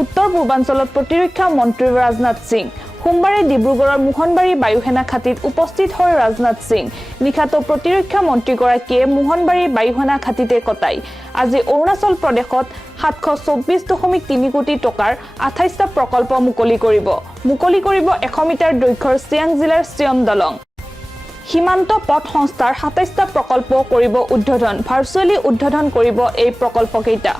উত্তৰ পূৰ্বাঞ্চলত প্ৰতিৰক্ষা মন্ত্ৰী ৰাজনাথ সিং সোমবাৰে ডিব্ৰুগড়ৰ মোহনবাৰী বায়ুসেনা ঘাটিত উপস্থিত হৈ ৰাজনাথ সিং নিশাটো প্ৰতিৰক্ষা মন্ত্ৰীগৰাকীয়ে মোহনবাৰী বায়ুসেনা ঘাটিতে কটাই আজি অৰুণাচল প্ৰদেশত 724.3 কোটি টকাৰ 28টা প্ৰকল্প মুকলি কৰিব 100 মিটাৰ দৈৰ্ঘ্যৰ চিয়াং জিলাৰ চিয়ন দলং সীমান্ত পথ সংস্থাৰ 27টা প্ৰকল্প কৰিব উদ্বোধন ভাৰ্চুৱেলি উদ্বোধন কৰিব এই প্ৰকল্পকেইটা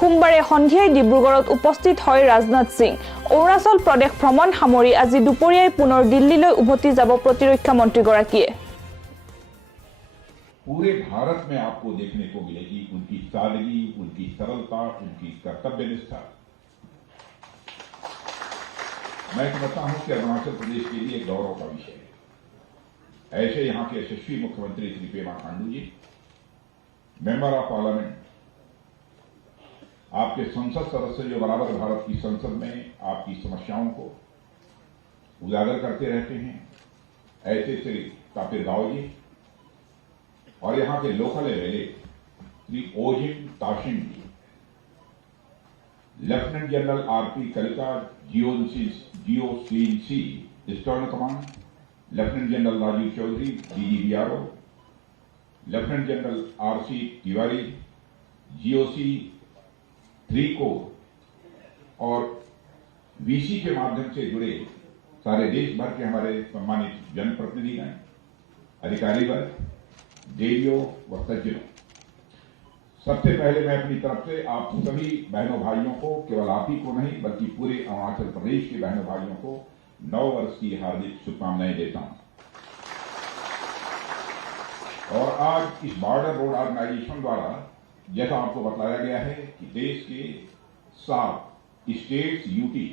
সোমবাৰে সন্ধিয়াই ডিব্ৰুগড়ত উপস্থিত হৈ ৰাজনাথ সিং অৰুণাচল প্ৰদেশ ভ্ৰমণ সামৰি আজি দুপৰীয়াই পুনৰ দিল্লীলৈ উভতি যাব প্ৰতিৰক্ষা মন্ত্ৰীগৰাকীয়ে पूरे भारत में आपको देखने को मिलेगी उनकी सादगी, उनकी सरलता, उनकी कर्तव्यनिष्ठा। मैं समझता हूं कि अरुणाचल प्रदेश के लिए गौरव का विषय है। ऐसे यहां के यशस्वी मुख्यमंत्री श्री पेमा खांडू जी, मेंबर ऑफ पार्लियामेंट, आपके संसद सदस्य जो बराबर भारत की संसद में आपकी समस्याओं को उजागर करते रहते हैं, ऐसे श्री तापिर गांव जी और यहां के local MLA Shri Ojing Tasing ji, lieutenant general RP Kalika GOCC eastern command, lieutenant general Rajiv Chaudhary DGBRO, lieutenant general RC Tiwari GOC 3 corps और वीसी के माध्यम से जुड़े सारे देश भर के हमारे सम्मानित जनप्रतिनिधिगण, अधिकारी वर्ग, देवियों व सज्जनों, सबसे पहले मैं अपनी तरफ से आप सभी बहनों भाइयों को, केवल आप ही को नहीं बल्कि पूरे अरुणाचल प्रदेश के बहनों भाइयों को नव वर्ष की हार्दिक शुभकामनाएं देता हूं। और आज इस बॉर्डर रोड ऑर्गेनाइजेशन द्वारा जैसा आपको बताया गया है कि देश के 7 स्टेट्स यूटी,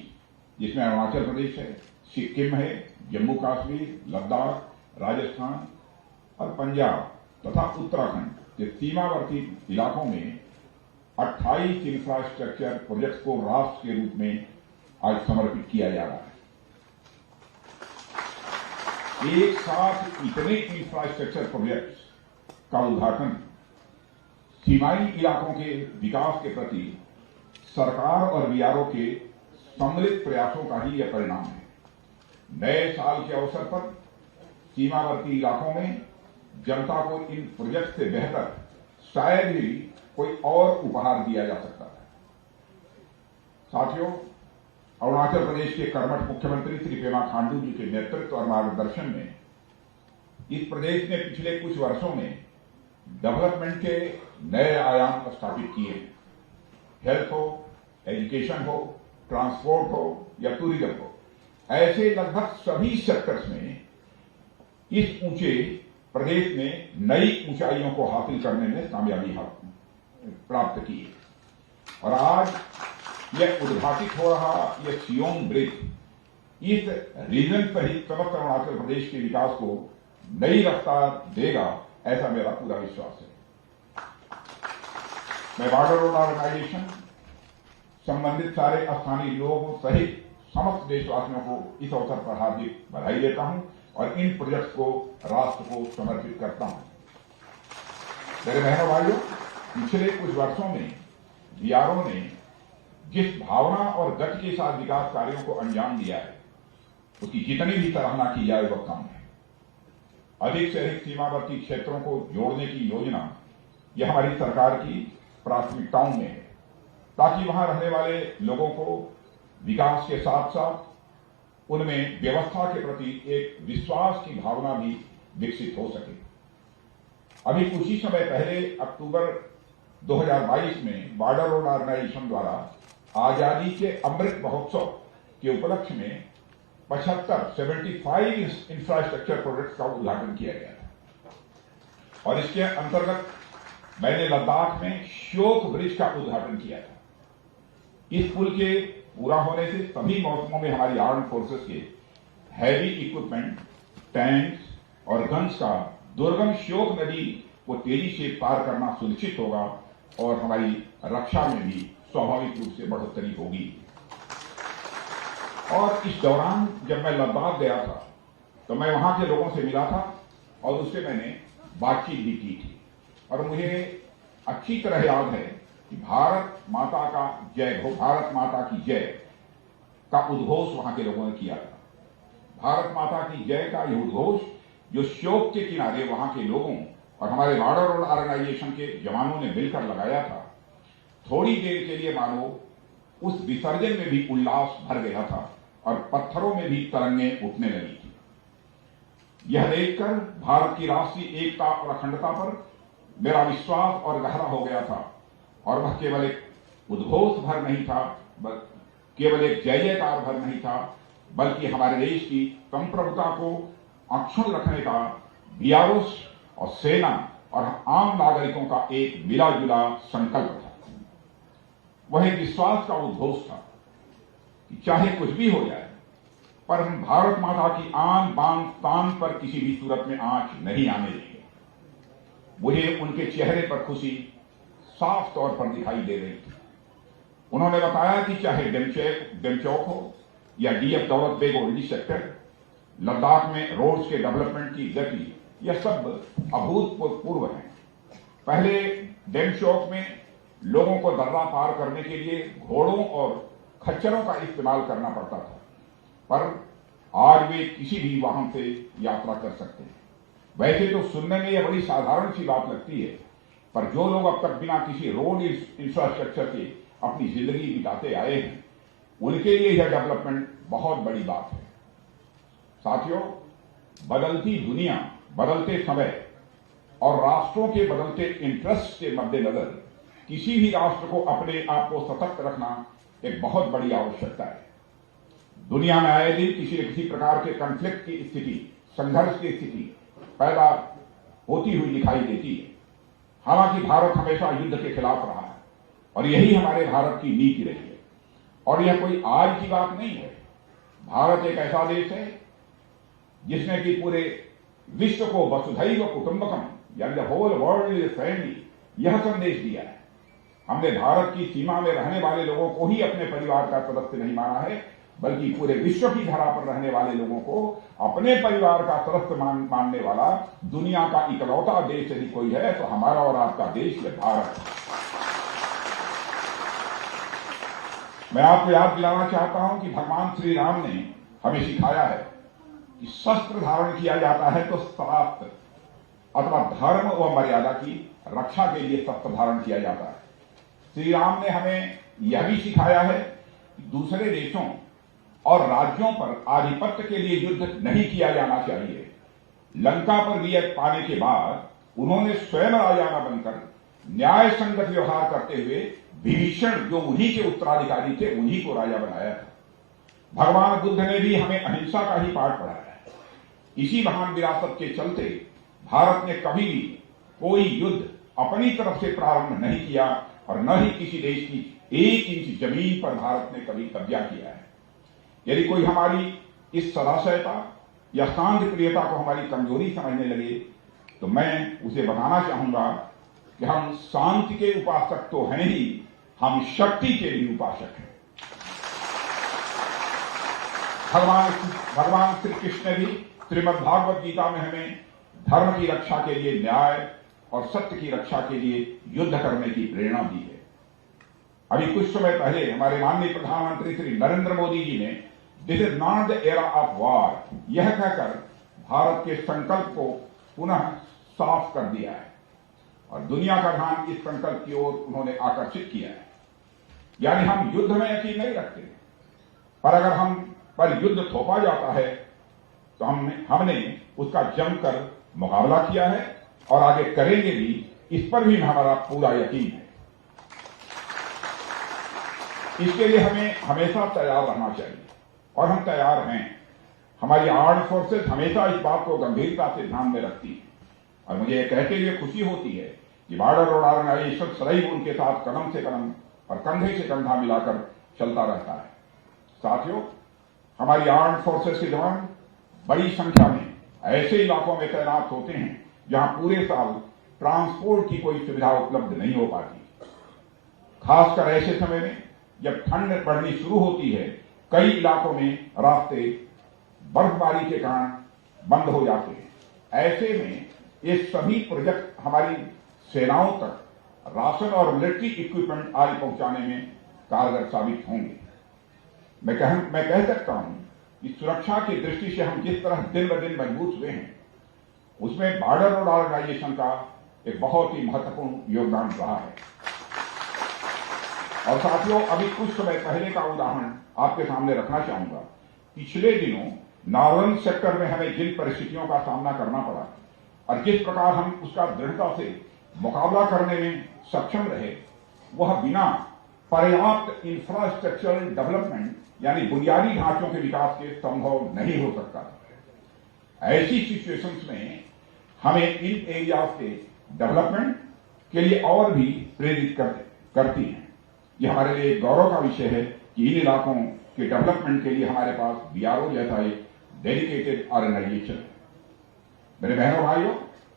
जिसमें अरुणाचल प्रदेश है, सिक्किम है, जम्मू कश्मीर, लद्दाख, राजस्थान और पंजाब तथा उत्तराखंड के सीमावर्ती इलाकों में 28 इंफ्रास्ट्रक्चर प्रोजेक्ट को राष्ट्र के रूप में आज समर्पित किया जा रहा है। एक साथ इतने इंफ्रास्ट्रक्चर प्रोजेक्ट्स का उद्घाटन सीमाई इलाकों के विकास के प्रति सरकार और बीआरओ के सम्मिलित प्रयासों का ही यह परिणाम है। नए साल के अवसर पर सीमावर्ती इलाकों में जनता को इन प्रोजेक्ट से बेहतर शायद ही कोई और उपहार दिया जा सकता है। साथियों, अरुणाचल प्रदेश के कर्मठ मुख्यमंत्री श्री पेमा खांडू जी के नेतृत्व और मार्गदर्शन में इस प्रदेश ने पिछले कुछ वर्षों में डेवलपमेंट के नए आयाम स्थापित किए हैं। हेल्थ हो, एजुकेशन हो, ट्रांसपोर्ट हो या टूरिज्म हो, ऐसे लगभग सभी सेक्टर्स में इस ऊंचे प्रदेश ने नई ऊंचाइयों को हासिल करने में कामयाबी प्राप्त की है। और आज यह उद्घाटित हो रहा यह सियोंग ब्रिज इस रीजन सहित समस्त अरुणाचल प्रदेश के विकास को नई रफ्तार देगा, ऐसा मेरा पूरा विश्वास है। मैं बॉर्डर रोड ऑर्गेनाइजेशन, संबंधित सारे स्थानीय लोगों सहित समस्त देशवासियों को इस अवसर पर हार्दिक बधाई देता हूं और इन प्रोजेक्ट्स को राष्ट्र को समर्पित करता हूं। मेरे बहनों भाइयों, पिछले कुछ वर्षों में बीआरओ ने जिस भावना और गति के साथ विकास कार्यों को अंजाम दिया है, उसकी जितनी भी सराहना की जाए वह कम है। अधिक से अधिक सीमावर्ती क्षेत्रों को जोड़ने की योजना यह हमारी सरकार की प्राथमिकताओं में है, ताकि वहां रहने वाले लोगों को विकास के साथ साथ उनमें व्यवस्था के प्रति एक विश्वास की भावना भी विकसित हो सके। अभी कुछ ही समय पहले अक्टूबर 2022 में बॉर्डर रोड ऑर्गेनाइजेशन द्वारा आजादी के अमृत महोत्सव के उपलक्ष्य में 75 इंफ्रास्ट्रक्चर प्रोजेक्ट्स का उद्घाटन किया गया था। और इसके अंतर्गत मैंने लद्दाख में श्योक ब्रिज का उद्घाटन किया था। इस पुल के पूरा होने से सभी मौसमों में हमारी आर्म्ड फोर्सेस के हैवी इक्विपमेंट, टैंक्स और गन्स का दुर्गम श्योक नदी को तेजी से पार करना सुनिश्चित होगा और हमारी रक्षा में भी स्वाभाविक रूप से बढ़ोतरी होगी। और इस दौरान जब मैं लद्दाख गया था तो मैं वहां के लोगों से मिला था और उससे मैंने बातचीत भी की थी और मुझे अच्छी तरह याद है कि भारत माता का जय हो, भारत माता की जय का उद्घोष वहां के लोगों ने किया था। भारत माता की जय का यह उद्घोष जो शोक के किनारे वहां के लोगों और हमारे बॉर्डर रोड ऑर्गेनाइजेशन के जवानों ने मिलकर लगाया था, थोड़ी देर के लिए मानो उस विसर्जन में भी उल्लास भर गया था और पत्थरों में भी तरंगें उठने लगी थी। यह देखकर भारत की राष्ट्रीय एकता और अखंडता पर मेरा विश्वास और गहरा हो गया था और वह केवल एक उद्घोष भर नहीं था, केवल एक जय जयकार भर नहीं था, बल्कि हमारे देश की संप्रभुता को अक्षुण्ण रखने का बीआरओस और सेना और आम नागरिकों का एक मिला जुला संकल्प था। वह एक विश्वास का उद्घोष था कि चाहे कुछ भी हो जाए, पर हम भारत माता की आन बान शान पर किसी भी सूरत में आंच नहीं आने देंगे। मुझे उनके चेहरे पर खुशी साफ तौर पर दिखाई दे रही थी। उन्होंने बताया कि चाहे डेमचौक हो या डीएफ दौलत बेग ओल्डी सेक्टर, लद्दाख में रोड्स के डेवलपमेंट की गति, यह सब अभूतपूर्व है। पहले डेमचौक में लोगों को दर्रा पार करने के लिए घोड़ों और खच्चरों का इस्तेमाल करना पड़ता था, पर आज वे किसी भी वाहन से यात्रा कर सकते हैं। वैसे तो सुनने में यह बड़ी साधारण सी बात लगती है, पर जो लोग अब तक बिना किसी रोड इंफ्रास्ट्रक्चर के अपनी जिंदगी बिताते आए हैं, उनके लिए यह डेवलपमेंट बहुत बड़ी बात है। साथियों, बदलती दुनिया, बदलते समय और राष्ट्रों के बदलते इंटरेस्ट के मद्देनजर किसी भी राष्ट्र को अपने आप को सतर्क रखना एक बहुत बड़ी आवश्यकता है। दुनिया में आए दिन किसी न किसी प्रकार के कॉन्फ्लिक्ट की स्थिति, संघर्ष की स्थिति पैदा होती हुई दिखाई देती है। हालांकि भारत हमेशा युद्ध के खिलाफ रहा है और यही हमारे भारत की नीति रही है। और यह कोई आज की बात नहीं है। भारत एक ऐसा देश है जिसने कि पूरे विश्व को वसुधैव कुटुंबकम, यानी the whole world is family, यह संदेश दिया है। हमने भारत की सीमा में रहने वाले लोगों को ही अपने परिवार का सदस्य नहीं माना है, बल्कि पूरे विश्व की धरा पर रहने वाले लोगों को अपने परिवार का सदस्य मानने वाला दुनिया का इकलौता देश यदि कोई है तो हमारा और आपका देश यह भारत है। मैं आपको याद दिलाना चाहता हूं कि भगवान श्री राम ने हमें सिखाया है कि शस्त्र धारण किया जाता है तो शास्त्र अथवा धर्म व मर्यादा की रक्षा के लिए शस्त्र धारण किया जाता है। श्री राम ने हमें यह भी सिखाया है कि दूसरे देशों और राज्यों पर आधिपत्य के लिए युद्ध नहीं किया जाना चाहिए। लंका पर विजय पाने के बाद उन्होंने स्वयं राजा न बनकर न्याय संगत व्यवहार करते हुए विभीषण, जो उन्हीं के उत्तराधिकारी थे, उन्हीं को राजा बनाया था। भगवान बुद्ध ने भी हमें अहिंसा का ही पाठ पढ़ाया है। इसी महान विरासत के चलते भारत ने कभी भी कोई युद्ध अपनी तरफ से प्रारंभ नहीं किया और न ही किसी देश की 1 इंच जमीन पर भारत ने कभी कब्जा किया है। यदि कोई हमारी इस सदाशयता या शांति प्रियता को हमारी कमजोरी समझने लगे तो मैं उसे बताना चाहूंगा कि हम शांति के उपासक तो हैं ही, हम शक्ति के भी उपासक हैं। भगवान श्री कृष्ण ने भी श्रीमद् भागवत गीता में हमें धर्म की रक्षा के लिए, न्याय और सत्य की रक्षा के लिए युद्ध करने की प्रेरणा दी है। अभी कुछ समय पहले हमारे माननीय प्रधानमंत्री श्री नरेंद्र मोदी जी ने this is not the era of war, यह कहकर भारत के संकल्प को पुनः साफ कर दिया है और दुनिया का ध्यान इस संकल्प की ओर उन्होंने आकर्षित किया है। यानी हम युद्ध में यकीन नहीं रखते, पर अगर हम पर युद्ध थोपा जाता है तो हमने उसका जमकर मुकाबला किया है और आगे करेंगे भी, इस पर भी हमारा पूरा यकीन है। इसके लिए हमें हमेशा तैयार रहना चाहिए और हम तैयार हैं। हमारी आर्म्ड फोर्सेस हमेशा इस बात को गंभीरता से ध्यान में रखती है और मुझे यह कहते हुए खुशी होती है कि बॉर्डर रोड ऑर्गेनाइजेशन सदैव उनके साथ कदम से कदम और कंधे से कंधा मिलाकर चलता रहता है। साथियों, हमारी आर्म्ड फोर्सेस के जवान बड़ी संख्या में ऐसे इलाकों में तैनात होते हैं जहां पूरे साल ट्रांसपोर्ट की कोई सुविधा उपलब्ध नहीं हो पाती। खासकर ऐसे समय में जब ठंड बढ़नी शुरू होती है, कई इलाकों में रास्ते बर्फबारी के कारण बंद हो जाते हैं। ऐसे में ये सभी प्रोजेक्ट हमारी सेनाओं तक राशन और मिलिट्री इक्विपमेंट आदि पहुंचाने में कारगर साबित होंगे। मैं कह सकता हूं कि सुरक्षा की दृष्टि से हम जिस तरह दिन ब दिन मजबूत हुए हैं, उसमें बॉर्डर रोड ऑर्गेनाइजेशन का एक बहुत ही महत्वपूर्ण योगदान रहा है। और साथियों, अभी कुछ समय पहले का उदाहरण आपके सामने रखना चाहूंगा। पिछले दिनों नॉर्दर्न सेक्टर में हमें जिन परिस्थितियों का सामना करना पड़ा और जिस प्रकार हम उसका दृढ़ता से मुकाबला करने में सक्षम रहे, वह बिना पर्याप्त इंफ्रास्ट्रक्चरल डेवलपमेंट यानी बुनियादी ढांचों के विकास के संभव नहीं हो सकता। ऐसी सिचुएशंस में हमें इन एरियाज के डेवलपमेंट के लिए और भी प्रेरित करती हैं। यह हमारे लिए एक गौरव का विषय है कि इन इलाकों के डेवलपमेंट के लिए हमारे पास बीआरओ जैसा एक डेडिकेटेड ऑर्गेनाइजेशन है। मेरे बहनों भाइयों,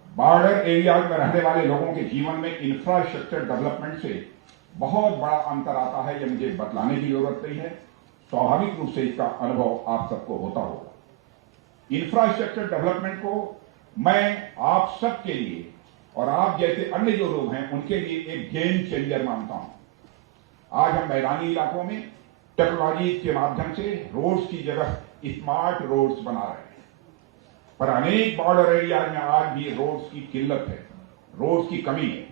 बॉर्डर एरियाज में रहने वाले लोगों के जीवन में इंफ्रास्ट्रक्चर डेवलपमेंट से बहुत बड़ा अंतर आता है, यह मुझे बतलाने की जरूरत नहीं है। स्वाभाविक रूप से इसका अनुभव आप सबको होता होगा। इंफ्रास्ट्रक्चर डेवलपमेंट को मैं आप सबके लिए और आप जैसे अन्य जो लोग हैं उनके लिए एक गेम चेंजर मानता हूं। आज हम मैदानी इलाकों में टेक्नोलॉजी के माध्यम से रोड्स की जगह स्मार्ट रोड्स बना रहे हैं, पर अनेक बॉर्डर एरियाज में आज भी रोड्स की किल्लत है, रोड्स की कमी है।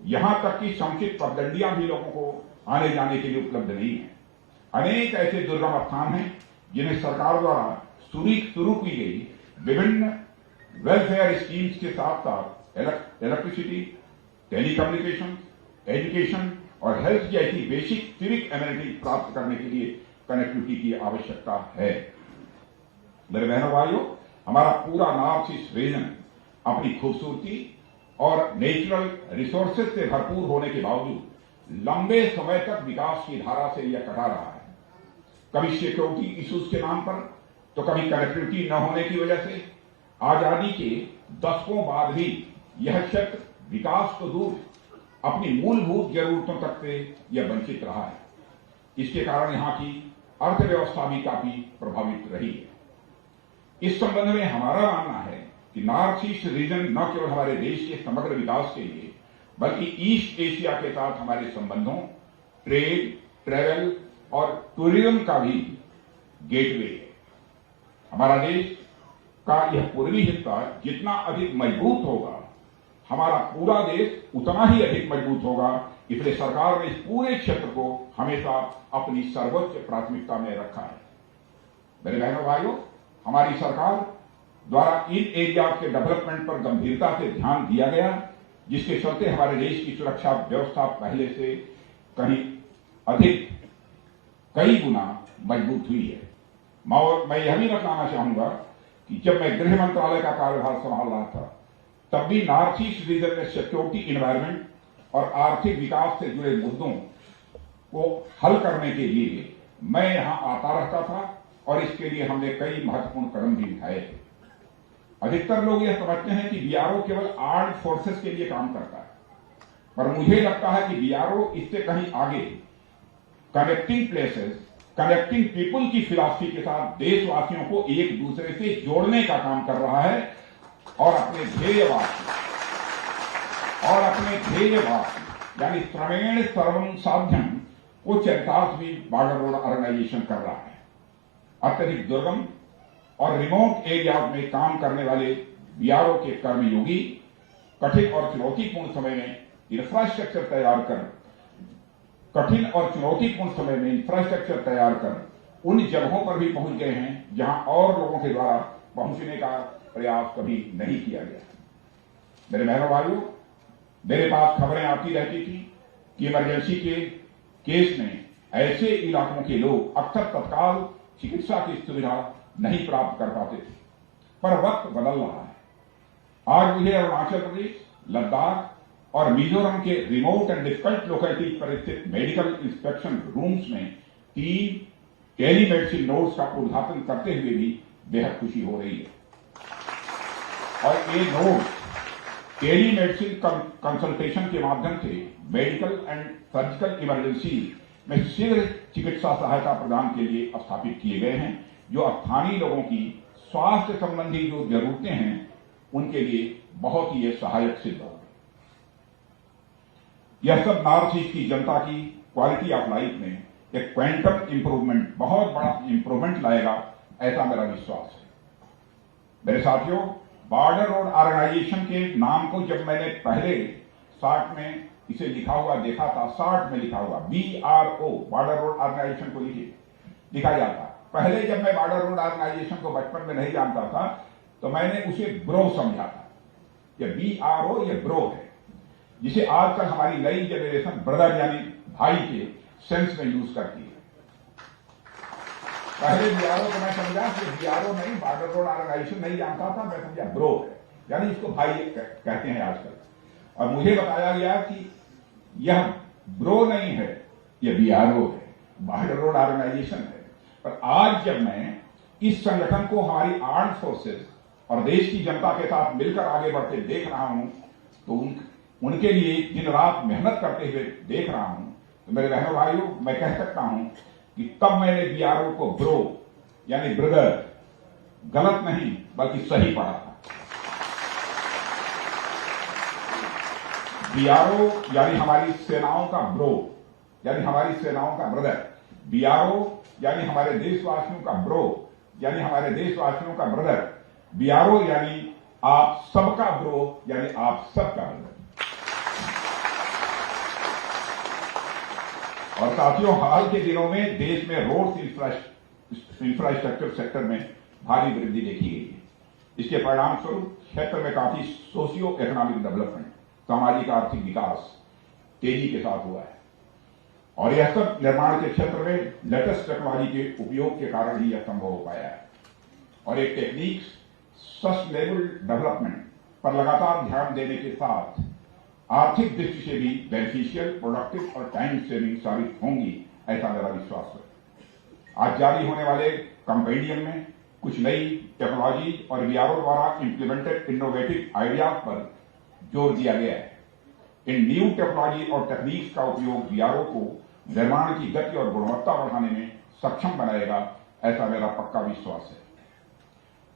यहां तक कि समुचित पगडंडियां भी लोगों को आने जाने के लिए उपलब्ध नहीं है। अनेक ऐसे दुर्गम स्थान हैं जिन्हें सरकार द्वारा शुरू की गई विभिन्न वेलफेयर स्कीम्स के साथ साथ इलेक्ट्रिसिटी, टेलीकम्युनिकेशन, एजुकेशन और हेल्थ जैसी बेसिक सिविक एमिनिटी प्राप्त करने के लिए कनेक्टिविटी की आवश्यकता है। मेरे बहनों भाइयों, हमारा पूरा नॉर्थ ईस्ट रीजन अपनी खूबसूरती और नेचुरल रिसोर्सेज से भरपूर होने के बावजूद लंबे समय तक विकास की धारा से यह कटा रहा है। कभी सिक्योरिटी इश्यूज के नाम पर, तो कभी कनेक्टिविटी न होने की वजह से आजादी के दशकों बाद भी यह क्षेत्र विकास तो दूर अपनी मूलभूत जरूरतों तक से यह वंचित रहा है। इसके कारण यहां की अर्थव्यवस्था भी काफी प्रभावित रही है। इस संबंध में हमारा मानना है कि नॉर्थ ईस्ट रीजन न केवल हमारे देश के समग्र विकास के लिए बल्कि ईस्ट एशिया के साथ हमारे संबंधों, ट्रेड, ट्रेवल और टूरिज्म का भी गेटवे है। हमारा देश का यह पूर्वी हिस्सा जितना अधिक मजबूत होगा, हमारा पूरा देश उतना ही अधिक मजबूत होगा। इसलिए सरकार ने इस पूरे क्षेत्र को हमेशा अपनी सर्वोच्च प्राथमिकता में रखा है। मेरे बहनों भाइयों, हमारी सरकार द्वारा इन एरिया के डेवलपमेंट पर गंभीरता से ध्यान दिया गया, जिसके चलते हमारे देश की सुरक्षा व्यवस्था पहले से कहीं अधिक कई गुना मजबूत हुई है। मैं यह भी बताना चाहूंगा कि जब मैं गृह मंत्रालय का कार्यभार संभाल रहा था, तब भी नॉर्थ ईस्ट रीजन में सिक्योरिटी एनवायरनमेंट और आर्थिक विकास से जुड़े मुद्दों को हल करने के लिए मैं यहां आता रहता था और इसके लिए हमने कई महत्वपूर्ण कदम भी उठाए थे। अधिकतर लोग यह समझते हैं कि बीआरओ केवल आर्म्ड फोर्सेस के लिए काम करता है, पर मुझे लगता है कि बीआरओ इससे कहीं आगे कनेक्टिंग प्लेसेस, कनेक्टिंग पीपुल की फिलॉसफी के साथ देशवासियों को एक दूसरे से जोड़ने का काम कर रहा है और अपने ध्येयवाद यानी क्रमेण सर्वं साध्यम को चरितार्थ भी बॉर्डर रोड ऑर्गेनाइजेशन कर रहा है। अत्यधिक दुर्गम और रिमोट एरियाज में काम करने वाले बीआरओ के कर्मयोगी कठिन और चुनौतीपूर्ण समय में इंफ्रास्ट्रक्चर तैयार कर उन जगहों पर भी पहुंच गए हैं जहां और लोगों के द्वारा पहुंचने का प्रयास कभी नहीं किया गया। मेरे बहनों भाइयों, मेरे पास खबरें आती रहती थी कि इमरजेंसी के केस में ऐसे इलाकों के लोग अक्सर तत्काल चिकित्सा की सुविधा नहीं प्राप्त कर पाते थे, पर वक्त बदल रहा है। आज मुझे अरुणाचल प्रदेश, लद्दाख और मिजोरम के रिमोट एंड डिफिकल्ट लोकेलिटीज पर स्थित मेडिकल इंस्पेक्शन रूम्स में 3 टेलीमेडिसिन नोड्स का उद्घाटन करते हुए भी बेहद खुशी हो रही है। और ये नोड्स टेलीमेडिसिन कंसल्टेशन के माध्यम से मेडिकल एंड सर्जिकल इमरजेंसी में शीघ्र चिकित्सा सहायता प्रदान के लिए स्थापित किए गए हैं, जो स्थानीय लोगों की स्वास्थ्य संबंधी जो जरूरतें हैं उनके लिए बहुत ही सहायक सिद्ध होंगे। यह सब नॉर्थ ईस्ट की जनता की क्वालिटी ऑफ लाइफ में एक क्वांटम इंप्रूवमेंट, बहुत बड़ा इंप्रूवमेंट लाएगा, ऐसा मेरा विश्वास है। मेरे साथियों, बॉर्डर रोड ऑर्गेनाइजेशन के नाम को जब मैंने पहले शार्ट में इसे लिखा हुआ देखा था, शार्ट में लिखा हुआ BRO, बॉर्डर रोड ऑर्गेनाइजेशन को लिखा जाता। पहले जब मैं बॉर्डर रोड ऑर्गेनाइजेशन को बचपन में नहीं जानता था तो मैंने उसे ब्रो समझा था। ये BRO ये ब्रो है, जिसे आजकल हमारी नई जनरेशन ब्रदर यानी भाई के सेंस में यूज करती है। पहले BRO को मैं समझा कि BRO नहीं, बॉर्डर रोड ऑर्गेनाइजेशन नहीं जानता था, मैं समझा ब्रो है, यानी इसको भाई कहते हैं आजकल। और मुझे बताया गया कि यह ब्रो नहीं है, यह BRO है, बॉर्डर रोड ऑर्गेनाइजेशन है। पर आज जब मैं इस संगठन को हमारी आर्म्ड फोर्सेस और देश की जनता के साथ मिलकर आगे बढ़ते देख रहा हूं तो उनके लिए दिन रात मेहनत करते हुए देख रहा हूं, तो मेरे बहनों भाइयों, मैं कह सकता हूं कि तब मैंने BRO को ब्रो यानी ब्रदर गलत नहीं बल्कि सही पढ़ा था। BRO यानी हमारी सेनाओं का ब्रो, यानी हमारी सेनाओं का ब्रदर। BRO यानी हमारे देशवासियों का ब्रो, यानी हमारे देशवासियों का ब्रदर। BRO यानी आप सबका ब्रो, यानी आप सबका ब्रदर। और साथियों, हाल के दिनों में देश में रोड इंफ्रास्ट्रक्चर सेक्टर में भारी वृद्धि देखी गई है। इसके परिणाम स्वरूप क्षेत्र में काफी सोशियो इकोनॉमिक डेवलपमेंट, सामाजिक आर्थिक विकास तेजी के साथ हुआ है। और यह सब निर्माण के क्षेत्र में लेटेस्ट टेक्नोलॉजी के उपयोग के कारण ही यह संभव हो पाया है। और एक टेक्निक सस्टेनेबल डेवलपमेंट पर लगातार ध्यान देने के साथ आर्थिक दृष्टि से भी बेनिफिशियल, प्रोडक्टिव और टाइम सेविंग साबित होंगी, ऐसा मेरा विश्वास है। आज जारी होने वाले कंपेंडियम में कुछ नई टेक्नोलॉजी और BRO द्वारा इंप्लीमेंटेड इनोवेटिव आइडियाज पर जोर दिया गया है। इन न्यू टेक्नोलॉजी और टेक्निक्स का उपयोग BRO को निर्माण की गति और गुणवत्ता बढ़ाने में सक्षम बनाएगा, ऐसा मेरा पक्का विश्वास है।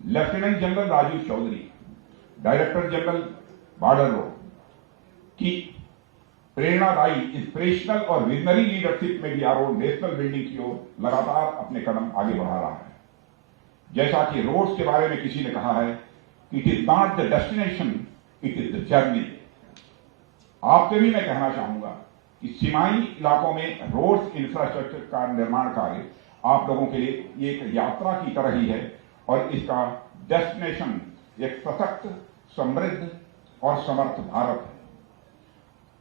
Lieutenant general Rajiv Chaudhary, director general border road की प्रेरणादायी, इंस्पिरेशनल और विजनरी लीडरशिप में BRO नेशनल बिल्डिंग की ओर लगातार अपने कदम आगे बढ़ा रहा है। जैसा कि रोड्स के बारे में किसी ने कहा है कि it is not the destination, it is the journey. आपसे भी मैं कहना चाहूंगा कि सीमाई इलाकों में रोड्स इंफ्रास्ट्रक्चर का निर्माण कार्य आप लोगों के लिए एक यात्रा की तरह ही है और इसका डेस्टिनेशन एक सशक्त, समृद्ध और समर्थ भारत है।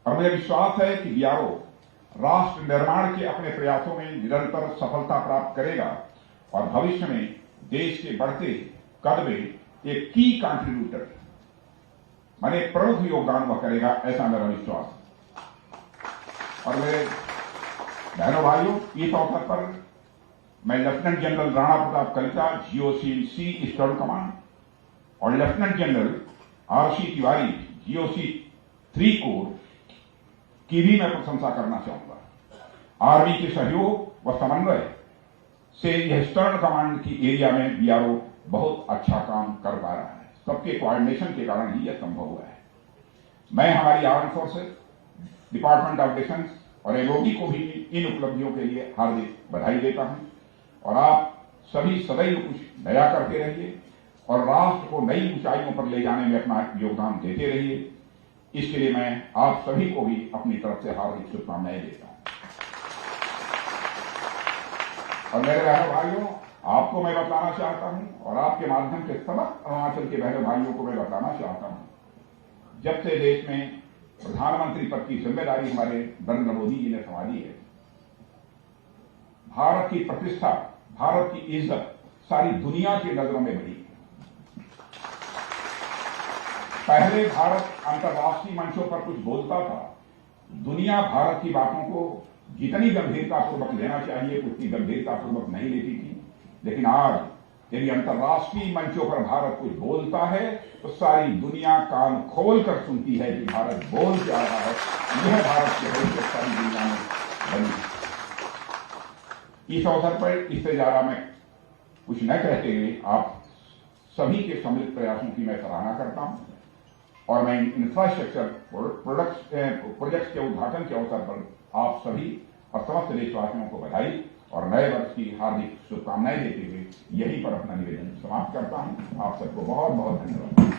और मुझे विश्वास है कि BRO राष्ट्र निर्माण के अपने प्रयासों में निरंतर सफलता प्राप्त करेगा और भविष्य में देश के बढ़ते कद में एक की कंट्रीब्यूटर माने प्रमुख योगदान वह करेगा, ऐसा मेरा विश्वास है। और मेरे बहनों भाइयों, इस अवसर पर मैं lieutenant general Rana Pratap Kalita, GOC eastern command और lieutenant general RC Tiwari, GOC 3 corps की भी मैं प्रशंसा करना चाहूंगा। आर्मी के सहयोग व समन्वय से यह ईस्टर्न कमांड की एरिया में BRO बहुत अच्छा काम कर पा रहा है। सबके कोऑर्डिनेशन के कारण ही यह संभव हुआ है। मैं हमारी arm forces, department of defence और MOD को भी इन उपलब्धियों के लिए हार्दिक बधाई देता हूं। और आप सभी सदैव कुछ नया करते रहिए और राष्ट्र को नई ऊंचाइयों पर ले जाने में अपना योगदान देते रहिए। इसके लिए मैं आप सभी को भी अपनी तरफ से हार्दिक शुभकामनाएं देता हूं। और मेरे बहनों भाइयों, आपको मैं बताना चाहता हूं और आपके माध्यम से समस्त अरुणाचल के बहनों भाइयों को मैं बताना चाहता हूं, जब से देश में प्रधानमंत्री पद की जिम्मेदारी हमारे नरेंद्र मोदी जी ने संभाली है, भारत की प्रतिष्ठा, भारत की इज्जत सारी दुनिया की नजरों में बढ़ी। पहले भारत अंतर्राष्ट्रीय मंचों पर कुछ बोलता था, दुनिया भारत की बातों को जितनी गंभीरतापूर्वक लेना चाहिए उतनी गंभीरतापूर्वक नहीं लेती थी। लेकिन आज यदि अंतर्राष्ट्रीय मंचों पर भारत कुछ बोलता है तो सारी दुनिया कान खोल कर सुनती है कि भारत बोल क्या रहा है। यह भारत की हैसियत सारी दुनिया में बनी। इस अवसर पर इससे ज्यादा मैं कुछ न कहते हुए आप सभी के सम्मिलित प्रयासों की मैं सराहना करता हूं और मैं इंफ्रास्ट्रक्चर प्रोजेक्ट्स के उद्घाटन के अवसर पर आप सभी और समस्त देशवासियों को बधाई और नए वर्ष की हार्दिक शुभकामनाएं देते हुए यहीं पर अपना निवेदन समाप्त करता हूं। आप सबको बहुत बहुत धन्यवाद।